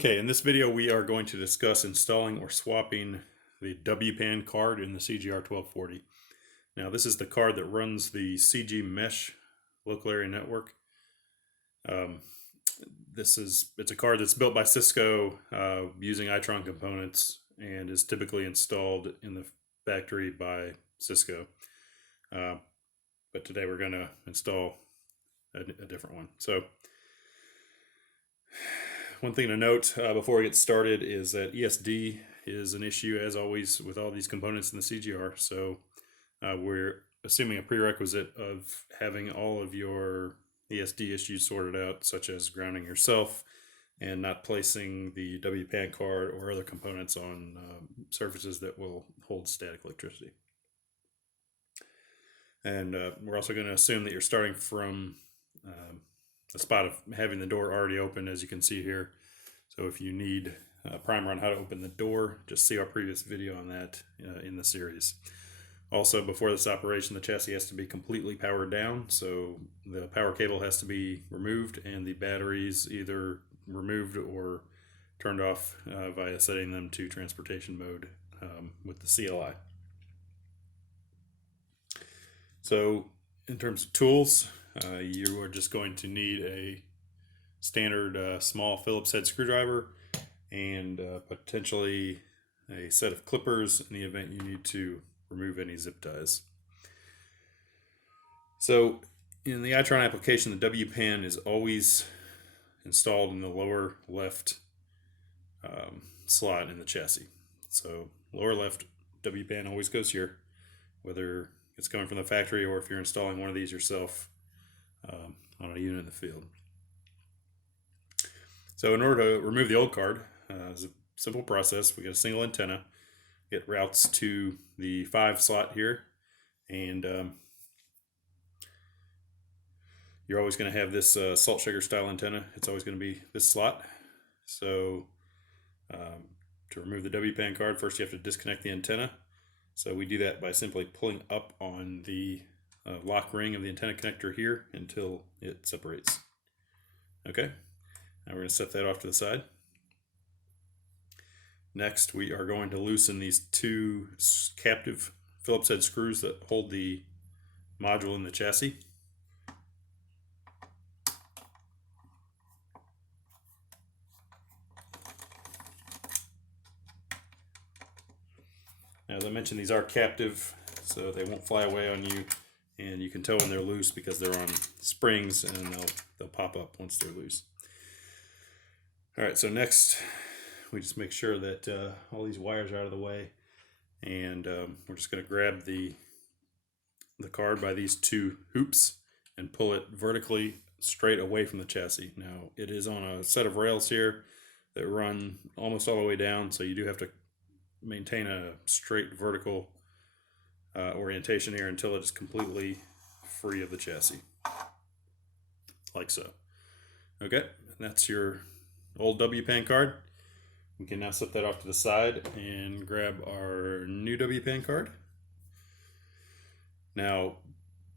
Okay, in this video we are going to discuss installing or swapping the WPAN card in the CGR1240. Now this is the card that runs the CG Mesh local area network. It's a card that's built by Cisco using Itron components and is typically installed in the factory by Cisco. But today we're going to install a different one. So one thing to note before we get started is that ESD is an issue, as always, with all these components in the CGR. So we're assuming a prerequisite of having all of your ESD issues sorted out, such as grounding yourself and not placing the WPAN card or other components on surfaces that will hold static electricity. And we're also going to assume that you're starting from a spot of having the door already open, as you can see here. So if you need a primer on how to open the door, just see our previous video on that in the series. Also, before this operation, the chassis has to be completely powered down, so the power cable has to be removed and the batteries either removed or turned off via setting them to transportation mode with the CLI. So in terms of tools, you are just going to need a standard small Phillips head screwdriver and potentially a set of clippers in the event you need to remove any zip ties. So in the Itron application, the WPAN is always installed in the lower left slot in the chassis. So lower left WPAN always goes here, whether it's coming from the factory or if you're installing one of these yourself on a unit in the field. So in order to remove the old card, it's a simple process. We get a single antenna. It routes to the 5 slot here, and you're always going to have this salt shaker style antenna. It's always going to be this slot. So to remove the WPAN card, first you have to disconnect the antenna. So we do that by simply pulling up on the lock ring of the antenna connector here until it separates. Okay, now we're going to set that off to the side. Next, we are going to loosen these 2 captive Phillips head screws that hold the module in the chassis. Now, as I mentioned, these are captive, so they won't fly away on you, and you can tell when they're loose because they're on springs and they'll pop up once they're loose. All right, so next we just make sure that all these wires are out of the way, and we're just going to grab the card by these 2 hoops and pull it vertically straight away from the chassis. Now it is on a set of rails here that run almost all the way down, so you do have to maintain a straight vertical orientation here until it is completely free of the chassis, like so. Okay, that's your old WPAN card. We can now set that off to the side and grab our new WPAN card. Now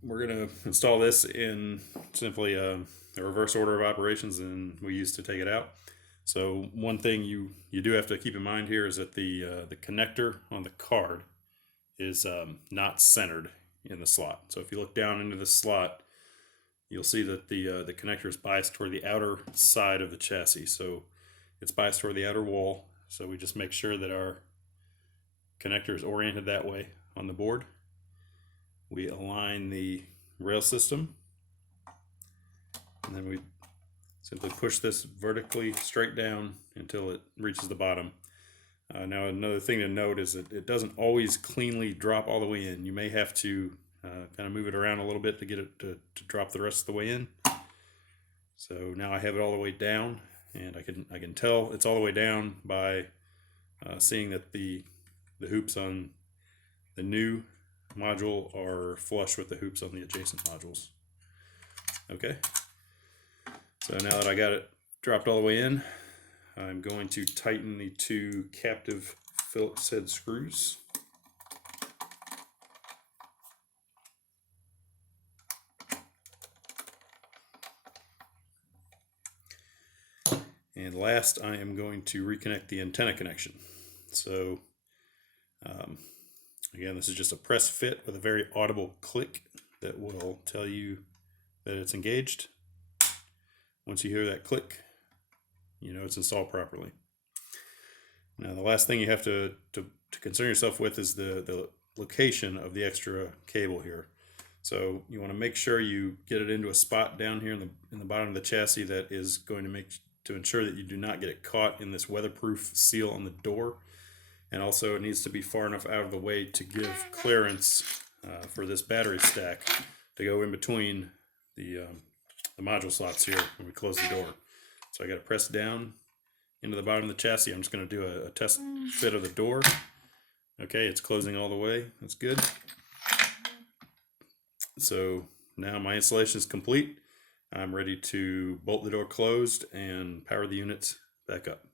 we're going to install this in simply a reverse order of operations than we used to take it out. So one thing you do have to keep in mind here is that the connector on the card is not centered in the slot. So if you look down into the slot, you'll see that the connector is biased toward the outer side of the chassis. So it's biased toward the outer wall, so we just make sure that our connector is oriented that way on the board. We align the rail system, and then we simply push this vertically straight down until it reaches the bottom. Now another thing to note is that it doesn't always cleanly drop all the way in. You may have to kind of move it around a little bit to get it to drop the rest of the way in. So now I have it all the way down, and I can tell it's all the way down by seeing that the hoops on the new module are flush with the hoops on the adjacent modules. Okay, so now that I got it dropped all the way in, I'm going to tighten the 2 captive Phillips head screws. And last, I am going to reconnect the antenna connection. So again, this is just a press fit with a very audible click that will tell you that it's engaged. Once you hear that click, you know it's installed properly. Now, the last thing you have to concern yourself with is the location of the extra cable here. So you want to make sure you get it into a spot down here in the bottom of the chassis that is going to ensure that you do not get it caught in this weatherproof seal on the door. And also it needs to be far enough out of the way to give clearance for this battery stack to go in between the module slots here when we close the door. So I got to press down into the bottom of the chassis. I'm just going to do a test fit of the door. Okay, it's closing all the way. That's good. So now my installation is complete. I'm ready to bolt the door closed and power the unit back up.